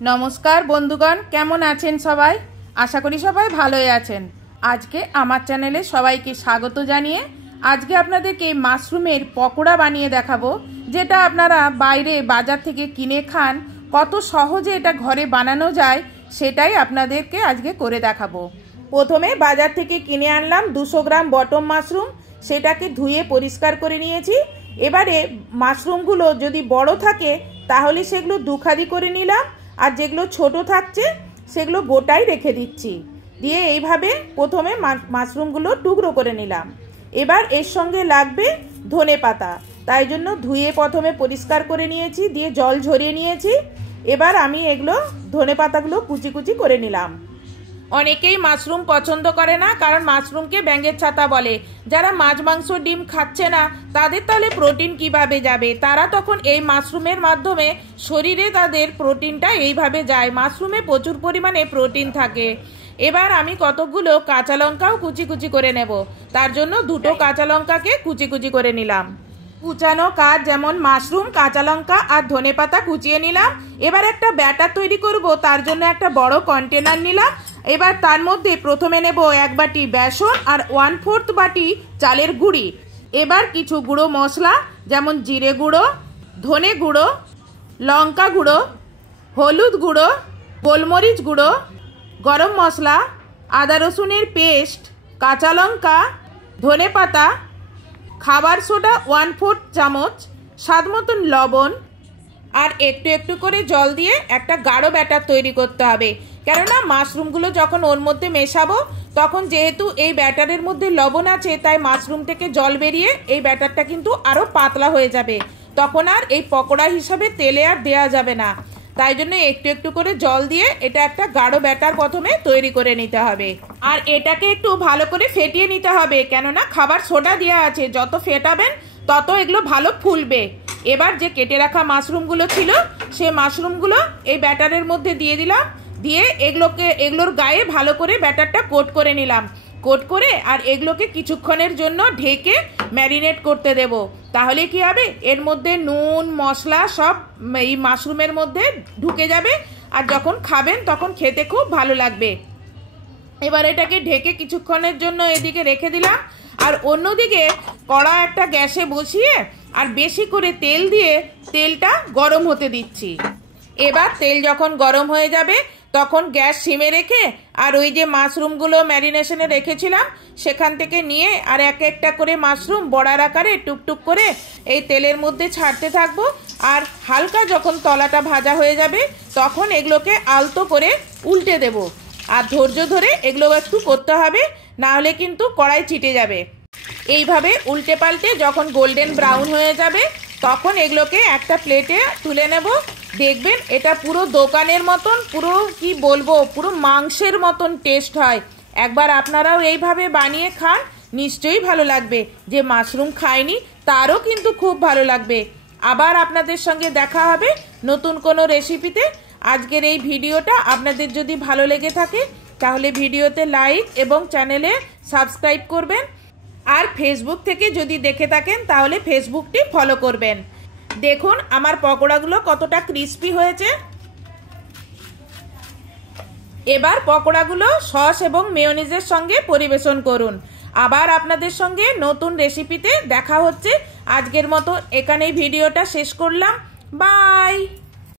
नमस्कार बंधुगण केमन आছেন সবাই। आशा करी सबाई भालोई आছেন। आजके आमार चैनेले सबाइके स्वागत जानिए आजके आपनादेरके माशरूमेर पकोड़ा बानिये देखाबो, जेटा आपनारा बाइरे बाजार थेके किने खान कत सहजे एटा घरे बानानो जाय सेटाई आपनादेरके आजके करे देखाबो। प्रथमे बाजार थेके किने आनलाम 200 ग्राम बटम माशरूम, सेटाके धुए परिष्कार करे नियेछि। एबारे माशरूमगुलो जदि बड़ो थाके ताहले सेगुलो दुखादी करे निलाम, আর যেগুলো ছোট থাকছে সেগুলো গোটাই রেখে দিচ্ছি। দিয়ে এইভাবে প্রথমে মাশরুমগুলো টুকরো করে নিলাম। এবার এর সঙ্গে লাগবে ধনে পাতা, তাই জন্য ধুয়ে প্রথমে পরিষ্কার করে নিয়েছি, দিয়ে জল ঝরিয়ে নিয়েছি। এবার আমি এগুলো ধনে পাতাগুলো কুচি কুচি করে নিলাম। অনেকেই মাশরুম পছন্দ করে না, কারণ মাশরুমকে ব্যাঙের ছাতা বলে। যারা মাছ মাংস ডিম খাচ্ছে না তাদের তাহলে প্রোটিন কিভাবে যাবে? তারা তখন এই মাশরুমের মাধ্যমে শরীরে তাদের প্রোটিনটা এইভাবে যায়। মাশরুমে প্রচুর পরিমাণে প্রোটিন থাকে। এবার আমি কতগুলো কাঁচা লঙ্কাও কুচি কুচি করে নেব, তার জন্য দুটো কাঁচা লঙ্কাকে কুচি কুচি করে নিলাম। কুচানো কাজ যেমন মাশরুম, কাঁচা লঙ্কা আর ধনে পাতা কুচিয়ে নিলাম। এবার একটা ব্যাটার তৈরি করব, তার জন্য একটা বড় কন্টেনার নিলাম। এবার তার মধ্যে প্রথমে নেব 1 বাটি বেসন আর 1/4 বাটি চালের গুঁড়ি। এবার কিছু গুঁড়ো মশলা যেমন জিরে গুঁড়ো, ধনে গুঁড়ো, লঙ্কা গুঁড়ো, হলুদ গুঁড়ো, গোলমরিচ গুঁড়ো, গরম মশলা, আদা রসুনের পেস্ট, কাঁচা লঙ্কা, ধনে পাতা, খাবার সোডা 1/4 চামচ, স্বাদ মতন লবণ আর একটু একটু করে জল দিয়ে একটা গাঢ় ব্যাটার তৈরি করতে হবে। কেননা মাশরুমগুলো যখন ওর মধ্যে মেশাবো তখন যেহেতু এই ব্যাটারের মধ্যে লবণ আছে, তাই মাশরুম থেকে জল বেরিয়ে এই ব্যাটারটা কিন্তু আরও পাতলা হয়ে যাবে। তখন আর এই পকোড়া হিসাবে তেলে আর দেওয়া যাবে না। তাই জন্য একটু একটু করে জল দিয়ে এটা একটা গাঢ় ব্যাটার প্রথমে তৈরি করে নিতে হবে। আর এটাকে একটু ভালো করে ফেটিয়ে নিতে হবে, কেননা খাবার সোডা দেওয়া আছে, যত ফেটাবেন তত এগুলো ভালো ফুলবে। এবার যে কেটে রাখা মাশরুমগুলো ছিল সে মাশরুমগুলো এই ব্যাটারের মধ্যে দিয়ে দিলাম। দিয়ে এগুলোর গায়ে ভালো করে ব্যাটারটা কোট করে নিলাম। কোট করে আর এগুলোকে কিছুক্ষণের জন্য ঢেকে ম্যারিনেট করতে দেব। তাহলে কি হবে, এর মধ্যে নুন মশলা সব এই মাশরুমের মধ্যে ঢুকে যাবে, আর যখন খাবেন তখন খেতে খুব ভালো লাগবে। এবার এটাকে ঢেকে কিছুক্ষণের জন্য এদিকে রেখে দিলাম। আর অন্যদিকে কড়া একটা গ্যাসে বসিয়ে আর বেশি করে তেল দিয়ে তেলটা গরম হতে দিচ্ছি। এবার তেল যখন গরম হয়ে যাবে তখন গ্যাস সিমে রেখে আর ওই যে মাশরুমগুলো ম্যারিনেশনে রেখেছিলাম সেখান থেকে নিয়ে আর এক একটা করে মাশরুম বড়ার আকারে টুকটুক করে এই তেলের মধ্যে ছাড়তে থাকবো। আর হালকা যখন তলাটা ভাজা হয়ে যাবে তখন এগুলোকে আলতো করে উল্টে দেব। আর ধৈর্য ধরে এগুলো একটু করতে হবে, না হলে কিন্তু কড়াই চিটে যাবে। এইভাবে উল্টে পাল্টে যখন গোল্ডেন ব্রাউন হয়ে যাবে তখন এগুলোকে একটা প্লেটে তুলে নেব। দেখবেন এটা পুরো দোকানের মতন, পুরো কি বলবো, পুরো মাংসের মতন টেস্ট হয়। একবার আপনারাও এইভাবে বানিয়ে খান, নিশ্চয়ই ভালো লাগবে। যে মাশরুম খায়নি তারও কিন্তু খুব ভালো লাগবে। আবার আপনাদের সঙ্গে দেখা হবে নতুন কোনো রেসিপিতে। আজকের এই ভিডিওটা আপনাদের যদি ভালো লেগে থাকে তাহলে ভিডিওতে লাইক এবং চ্যানেলে সাবস্ক্রাইব করবেন। আর ফেসবুক থেকে যদি দেখে থাকেন তাহলে ফেসবুকটি ফলো করবেন। দেখুন আমার পকোড়াগুলো কতটা ক্রিস্পি হয়েছে। এবার পকোড়াগুলো সস এবং মেয়োনিজের সঙ্গে পরিবেশন করুন। আবার আপনাদের সঙ্গে নতুন রেসিপিতে দেখা হচ্ছে। আজকের মতো এখানেই ভিডিওটা শেষ করলাম। বাই।